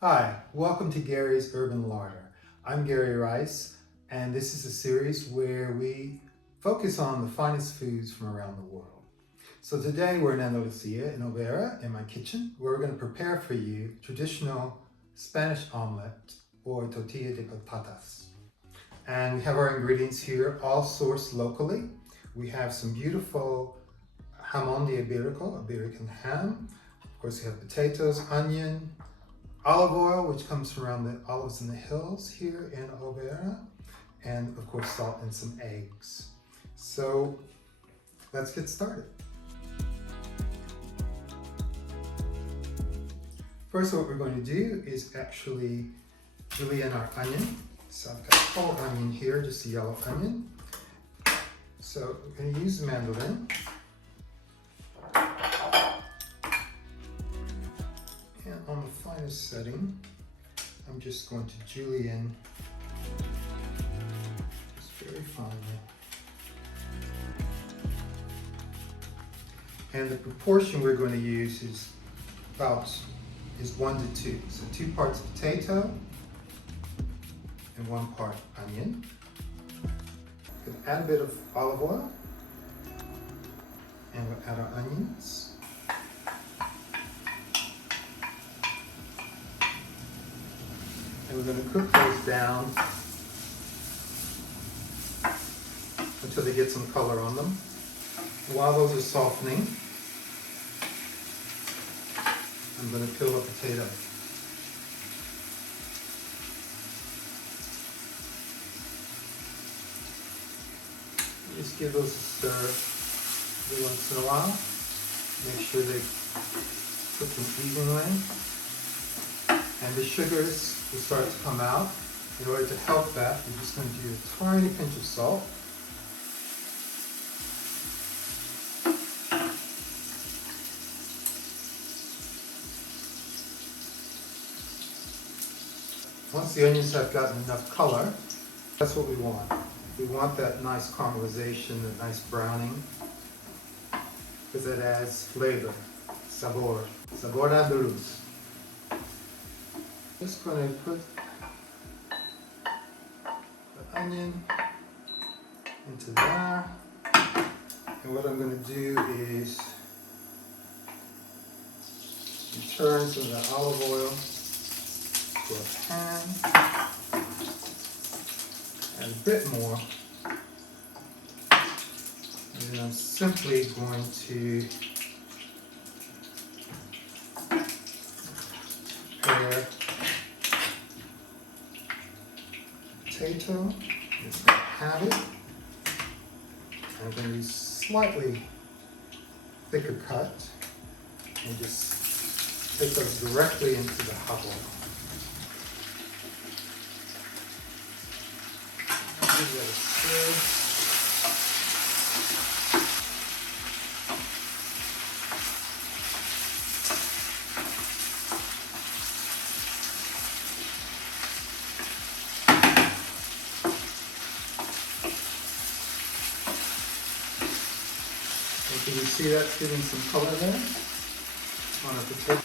Hi, welcome to Gary's Urban Larder. I'm Gary Rice, and this is a series where we focus on the finest foods from around the world. So today we're in Andalusia, in Olvera, in my kitchen, where we're going to prepare for you traditional Spanish omelette or tortilla de patatas. And we have our ingredients here, all sourced locally. We have some beautiful jamón de Iberico, Iberican ham. Of course, we have potatoes, onion, olive oil, which comes from around the olives in the hills here in Olvera, and of course salt and some eggs. So let's get started. First, what we're going to do is actually julienne our onion. So I've got a whole onion here, just a yellow onion. So we're going to use the mandolin. And on the finest setting, I'm just going to julienne just very finely. And the proportion we're going to use is 1 to 2. So 2 parts potato and 1 part onion. We'll add a bit of olive oil, and we'll add our onions. And we're going to cook those down until they get some color on them. While those are softening, I'm going to peel a potato. Just give those a stir every once in a while. Make sure they cook them evenly. And the sugars will start to come out. In order to help that, we're just going to do a tiny pinch of salt. Once the onions have gotten enough color, that's what we want. We want that nice caramelization, that nice browning, because that adds flavor, sabor Andaluz. Just going to put the onion into there, and what I'm going to do is turn some of the olive oil to a pan, and a bit more, and then I'm simply going to prepare potato. It's going to have it. I'm going to use slightly thicker cut and just take those directly into the hot oil. Give that a stir. Can you see that's giving some color there on our potato?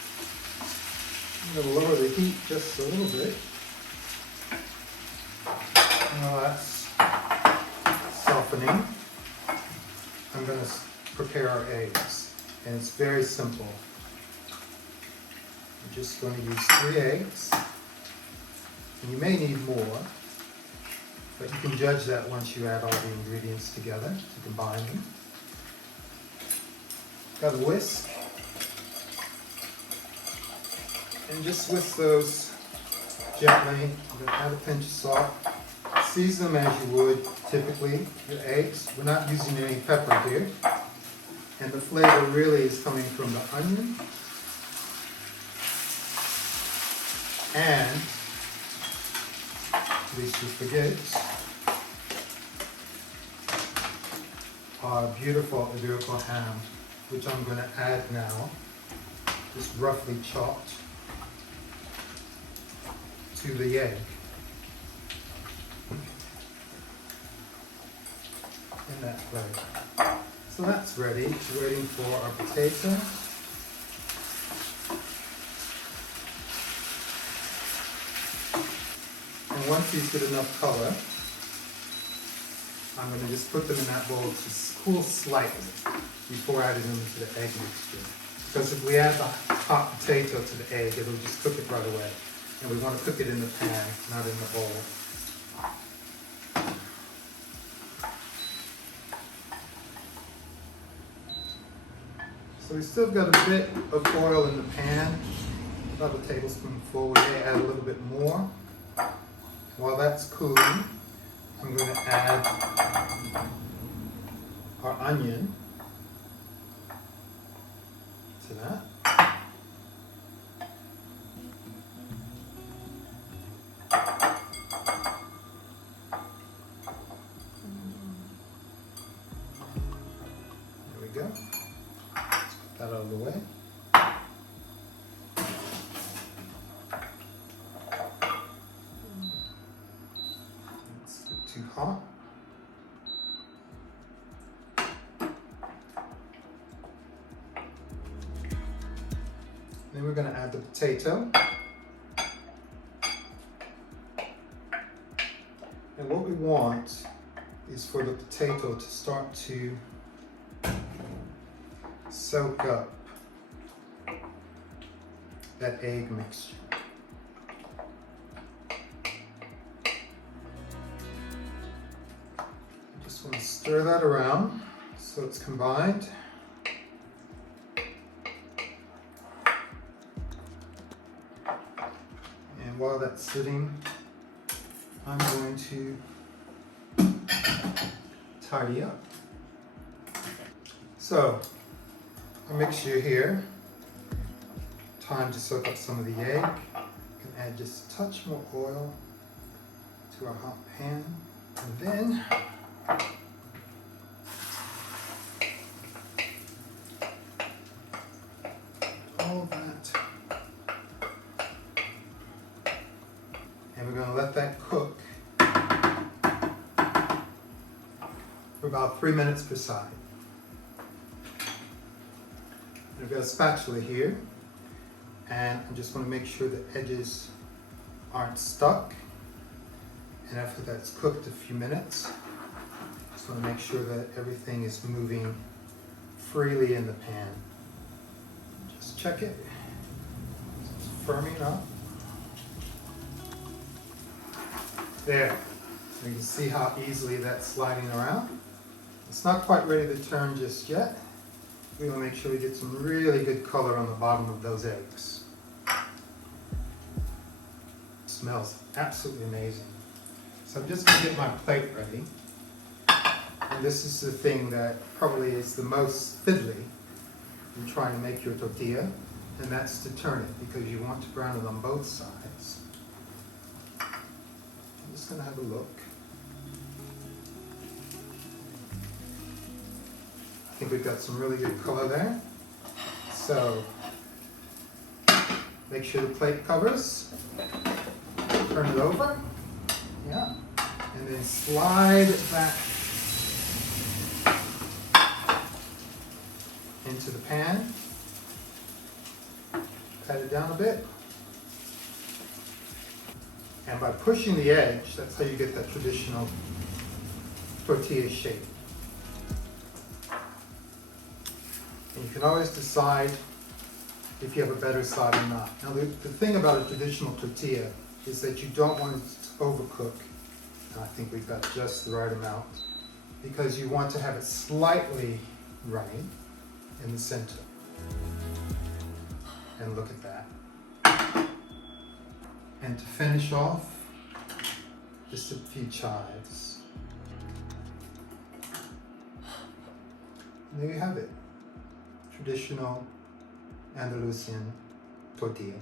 I'm going to lower the heat just a little bit. Now that's softening. I'm going to prepare our eggs, and it's very simple. I'm just going to use 3 eggs, and you may need more, but you can judge that once you add all the ingredients together to combine them. Got a whisk, and just whisk those gently. I'm going to add a pinch of salt. Season them as you would typically your eggs. We're not using any pepper here, and the flavor really is coming from the onion and, at least you forget, our beautiful Iberico ham, which I'm going to add now, just roughly chopped, to the egg. In that flavor. So that's ready. Waiting for our potato. And once these get enough color, I'm going to just put them in that bowl to cool slightly before adding them to the egg mixture. Because if we add the hot potato to the egg, it'll just cook it right away. And we want to cook it in the pan, not in the bowl. So we still got a bit of oil in the pan, about a tablespoonful. We may add a little bit more. While that's cooling, I'm going to add our onion to that. There we go. Let's put that out of the way. It's a bit too hot. Then we're going to add the potato. And what we want is for the potato to start to soak up that egg mixture. I just want to stir that around so it's combined. And while that's sitting, I'm going to tidy up. So, our mixture here, time to soak up some of the egg. You can add just a touch more oil to our hot pan, and then all that. And we're going to let that cook for about 3 minutes per side. I've got a spatula here, and I just want to make sure the edges aren't stuck. And after that's cooked a few minutes, just want to make sure that everything is moving freely in the pan. Just check it. It's firming up. There. So you can see how easily that's sliding around. It's not quite ready to turn just yet. We want to make sure we get some really good color on the bottom of those eggs. It smells absolutely amazing. So I'm just going to get my plate ready. And this is the thing that probably is the most fiddly in trying to make your tortilla, and that's to turn it, because you want to brown it on both sides. I'm just going to have a look. I think we've got some really good color there. So make sure the plate covers. Turn it over. Yeah. And then slide it back into the pan. Pat it down a bit. And by pushing the edge, that's how you get that traditional tortilla shape. And you can always decide if you have a better side or not. Now the thing about a traditional tortilla is that you don't want it to overcook. And I think we've got just the right amount, because you want to have it slightly runny in the center. And look at that. And to finish off, just a few chives. And there you have it. Traditional Andalusian tortilla.